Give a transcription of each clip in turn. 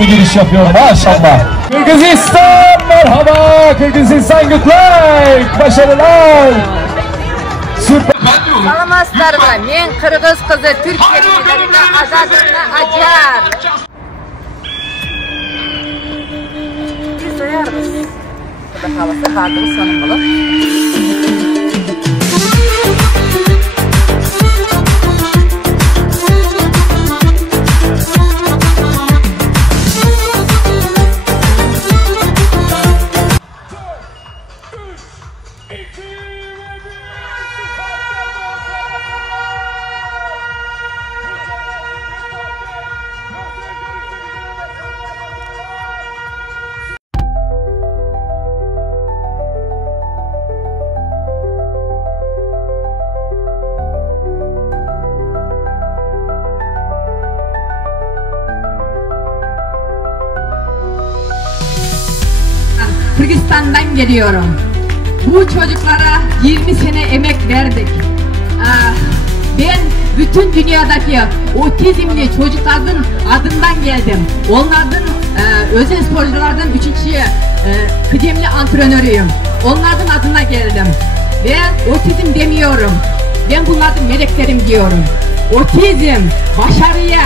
bir giriş yapıyor maşallah. Kırgızistan merhaba. Kırgızistan good luck. Başarılar. Süper. Salamaslarga, men Kırgız kızı Türkiye milletine azadına acar. Biz doyarız. Kuda kalası bağlı sanımlı. Kırgızistan'dan geliyorum. Bu çocuklara 20 sene emek verdik. Ben bütün dünyadaki otizmli çocukların adından geldim. Onların özel sporculardan 3. kıdemli antrenörüyüm. Onların adına geldim. Ve otizm demiyorum. Ben bunların meleklerim diyorum. Otizm başarıya,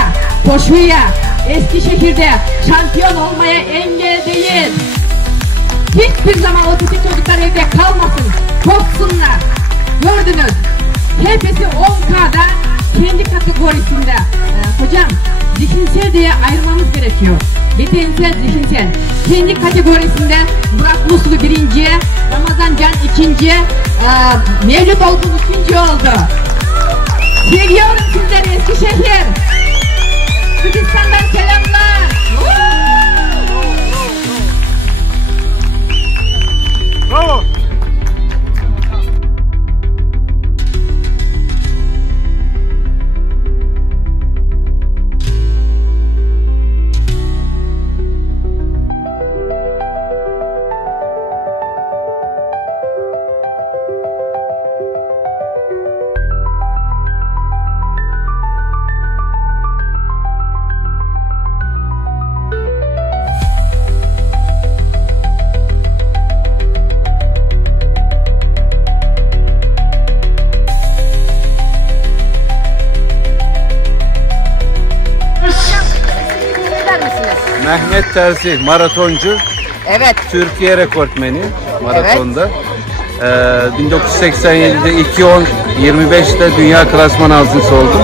koşuya, Eskişehir'de şampiyon olmaya engel değil. Hiçbir zaman otistik çocuklar evde kalmasın, korksunlar. Gördünüz, hepsi 10K'da kendi kategorisinde. Hocam, zihinsel diye ayırmamız gerekiyor. Bedensel, zihinsel. Kendi kategorisinde Murat Muslu 1. Ramazan Can 2. Mevlüt Olgun 3. oldu. Seviyorum sizleri Eskişehir. Kırgızistan'dan selamlar. Bravo. Mehmet Terzi, maratoncu. Evet. Türkiye rekortmeni maratonda. Evet. 1987'de 2:10:25'te dünya klasman altıncısı oldum.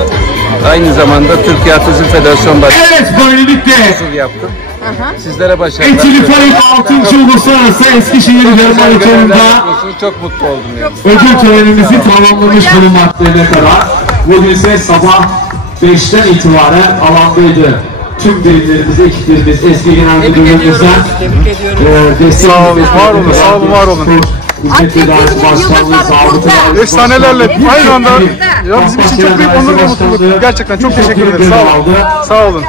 Aynı zamanda Türkiye Atletizm Federasyonu Başkanı. Evet, böylelikle yaptım. Sizlere başarılar. Etili Farik 6. Uluslararası Eskişehir Maratonunda çok mutlu oldum. Yani. ödül törenimizi tamamlamış bulunmaktadır kadar. Bugün ise sabah 5'ten itibaren alandaydı. Tüm birimlerimize, ekiplerimiz, eski genel müdürlerimizden Sağ olun, var olun, sağ olun, var olun. Efsanelerle aynı anda ya bizim için çok büyük onur ve mutluluk. Gerçekten çok teşekkür ederim. Sağ olun. Sağ olun.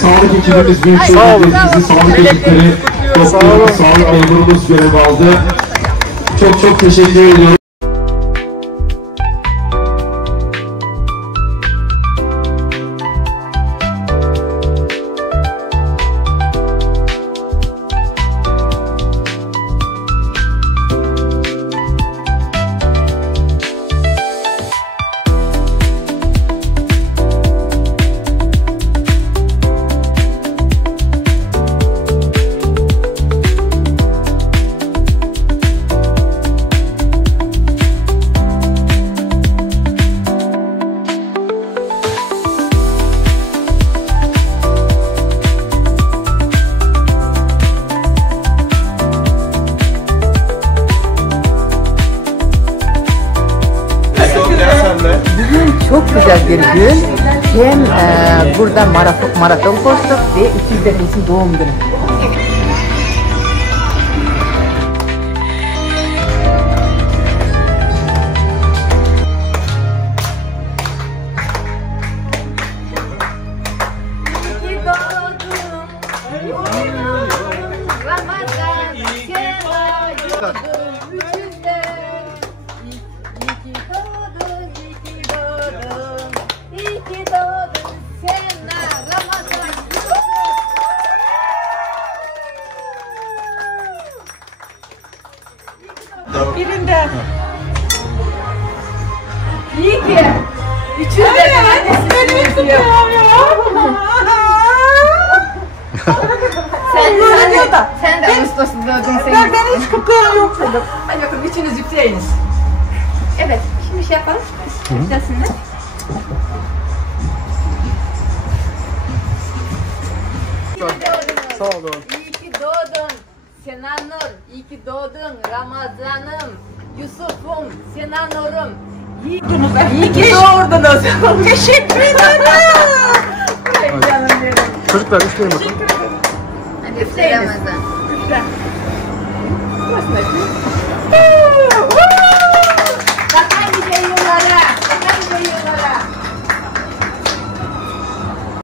Sağlık ekibimiz, büyükşehir'imiz, sağlık ekipleri, doktorumuz, sağlık memurumuz görev aldı. Çok teşekkür ediyorum. Bugün çok güzel bir gün. Hem burada maraton koştuk ve ikizlerimizin doğum günü. İyi ki. Üçüncü de annesini yapıyor. Sen de Ağustos'ta doğdun senin. Ben hiç kutluyorum yok dedim. Hadi bakalım üçünüz üfleyiniz. Evet, şimdi şey yapalım. Üflesinler. Sağ olun. İyi ki doğdun Senanur. İyi ki doğdun Ramazan'ım. Yusuf'um, Senanur'um. İyi ki doğurdunuz. Teşekkür ederim. Canım benim. Çocuklar üfleyin bakalım. Hadi üfle Ramazan. Daha nice yıllara. Daha nice yıllara.